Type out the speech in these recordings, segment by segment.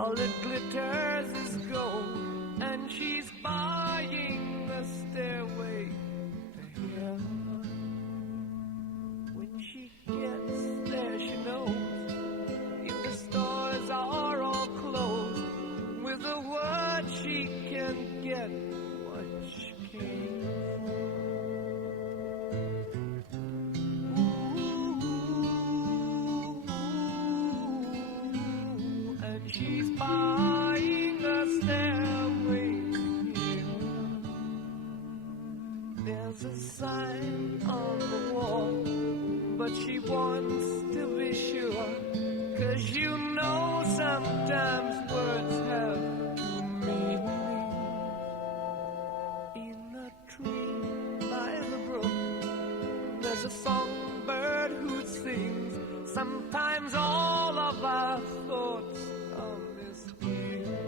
All that glitters is gold, and she's buying the stairway to heaven. When she gets there, she knows if the stores are all closed, with a word she can get what she came for. Ooh, and she's buying a stairway here. There's a sign on the wall, but she wants to be sure, 'cause you know sometimes words have two meanings. In a tree by the brook, there's a songbird who sings. Sometimes all of our thoughts are misgiven.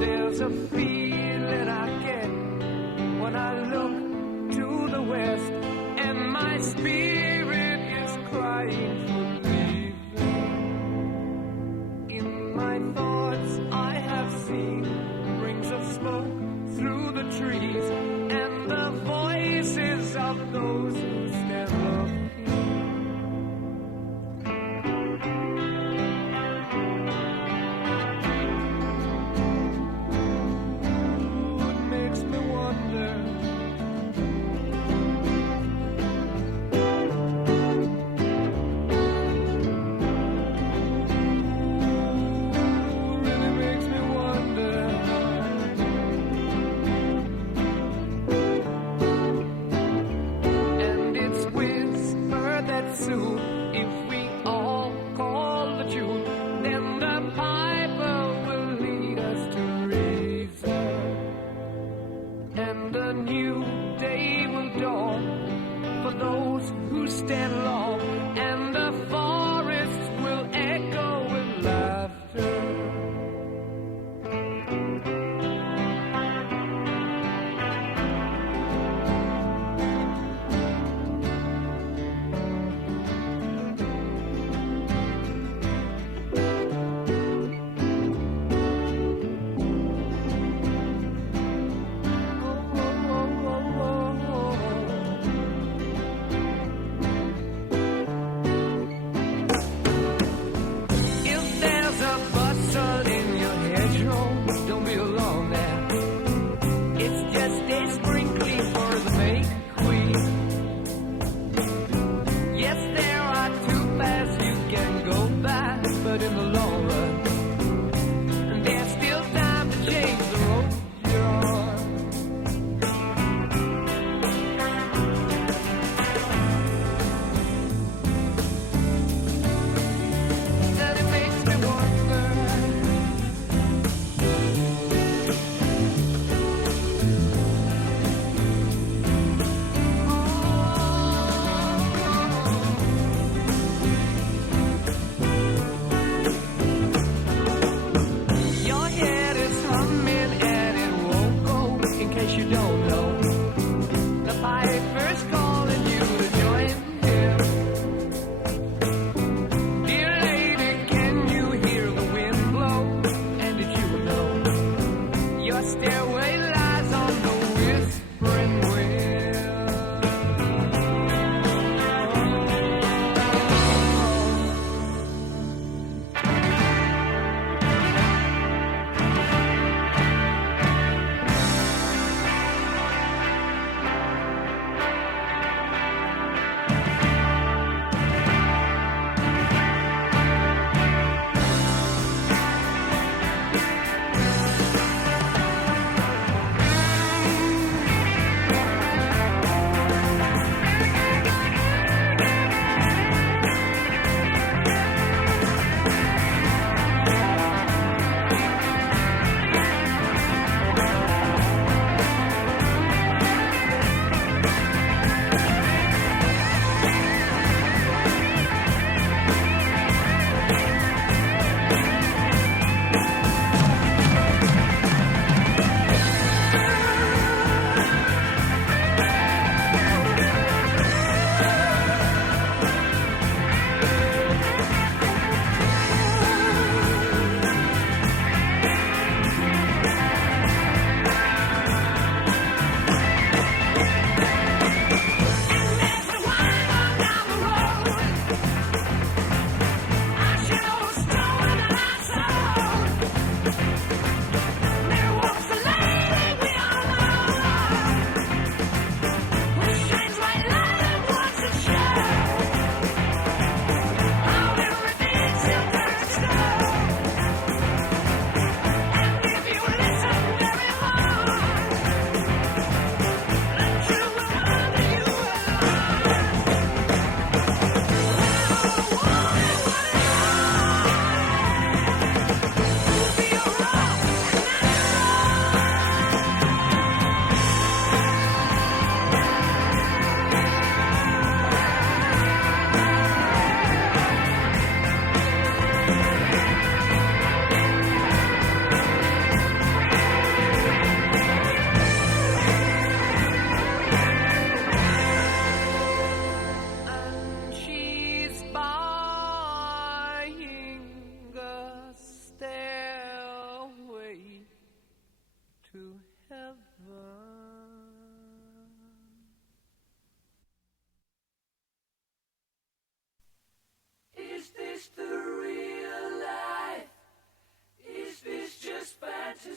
There's a feeling I get when I look to the west, and my spirit is crying for leaving. In my thoughts I have seen rings of smoke through the trees, and the voices of those who stand looking. Soon, if we all call the tune, then the piper will lead us to reason, and a new day will dawn for those who stand long, and the forests will echo with laughter.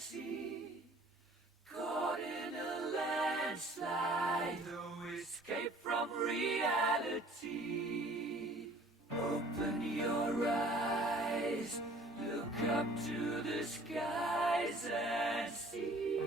fantasy, caught in a landslide, no escape from reality. Open your eyes, look up to the skies and see.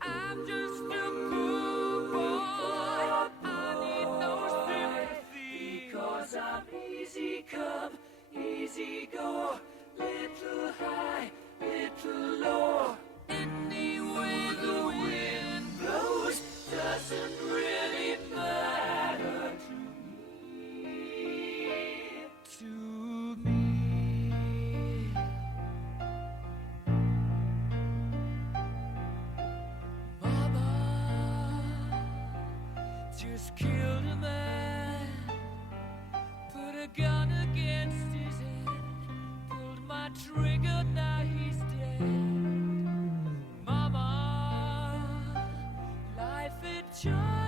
I'm just a poor boy, I need no sympathy, because I'm easy come, easy go, little high, little low. Any way the wind blows doesn't really matter to me. Mama just killed a man, put a gun against his head, pulled my trigger, now he's dead. Mama, life it just